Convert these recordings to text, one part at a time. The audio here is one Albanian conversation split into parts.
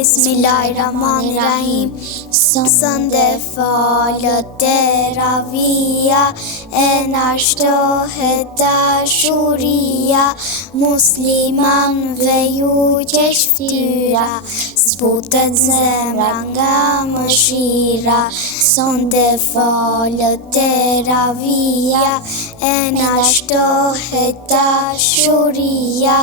Bismillahirrahmanirrahim. Sënde falët e ravia, e nashtohet dashuria, muslimanve ju qesh ftyra, zbutet zemra nga mëshira. Sënde falët e ravia, e nashtohet dashuria,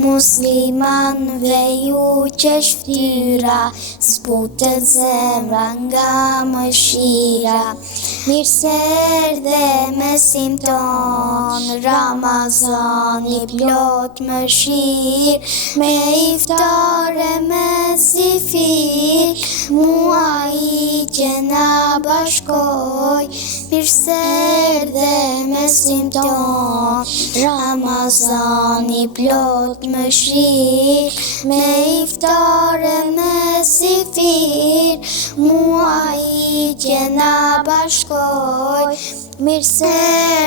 muslimanve ju qesh ftyra, zbutet zemra nga mëshira. Mirë se erdhe mesim ton, Ramazani plot mëshirë, me iftare me sifir, muaji që na bashkoj. Mirë se erdhe mesim ton, Ramazani plot mëshirë, me iftare me sifir, muaji që na bashkoj. Mirë se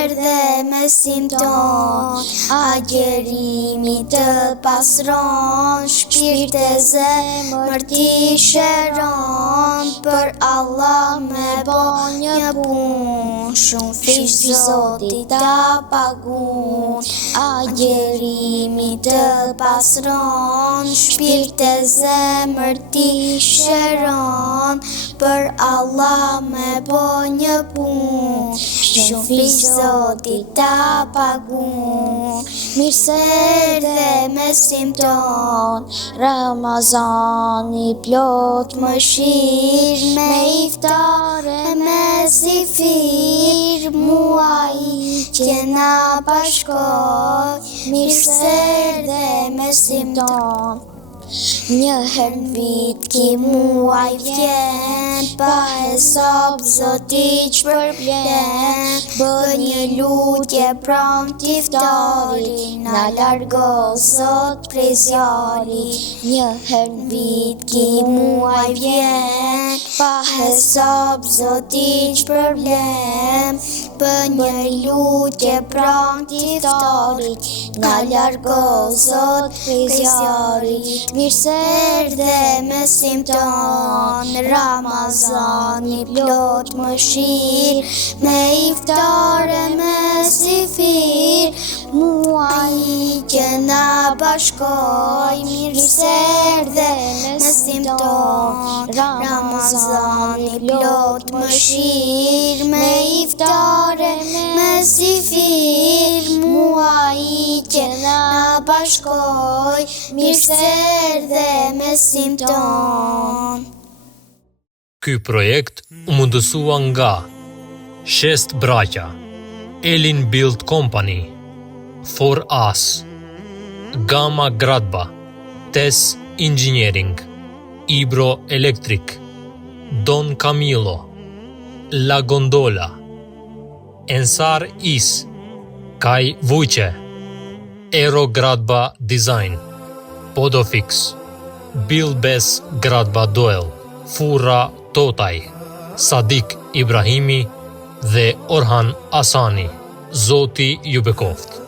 erdhe mesim ton, agjerimi të pasron, shpirt e zemër ti shëron, për Allah me bo një pun, shumë fish Zoti ta pagun. Agjerimi të pasron, shpirt e zemër ti shëron, për Allah me bo një pun, shumë fish Zoti ta pagun. Mirë se erdhe mesim ton, Ramazani plot mëshirë, me iftare me sifir, muaji që na bashkoj. Mirë se erdhe mesim ton, një herë n'vit ki muaj vjen, pa hesab Zoti ç'përblen. Bë një lutje pram t'iftari, na largo Zot prej zjarri. Një herë n'vit ki muaj vjen, pa hesab Zoti ç'përblen. Bë një lutje pram t'iftari, na largo Zot prej zjarri. Mirë se erdhe mesim ton, Ramazani plot mëshirë, me iftare me sifir, muaji që na bashkoj. Mirë se erdhe mesim ton, Ramazani plot mëshirë, me iftare me sifir, muaji që na bashkoj. Mirë se erdhe mesim ton. Ky projekt u mundësua nga Shest Braqa, Elin Build Company, For Us, Gama Gradba, Tes Engineering, Ibro Electric, Don Camilo, La Gondola, Ensar Is, Kaj Vujqe, Ero Gradba Design, Podofix, Bilbes Gradba Doel, Furra Totaj, Sadik Ibrahimi dhe Orhan Asani. Zoti ju bekoft.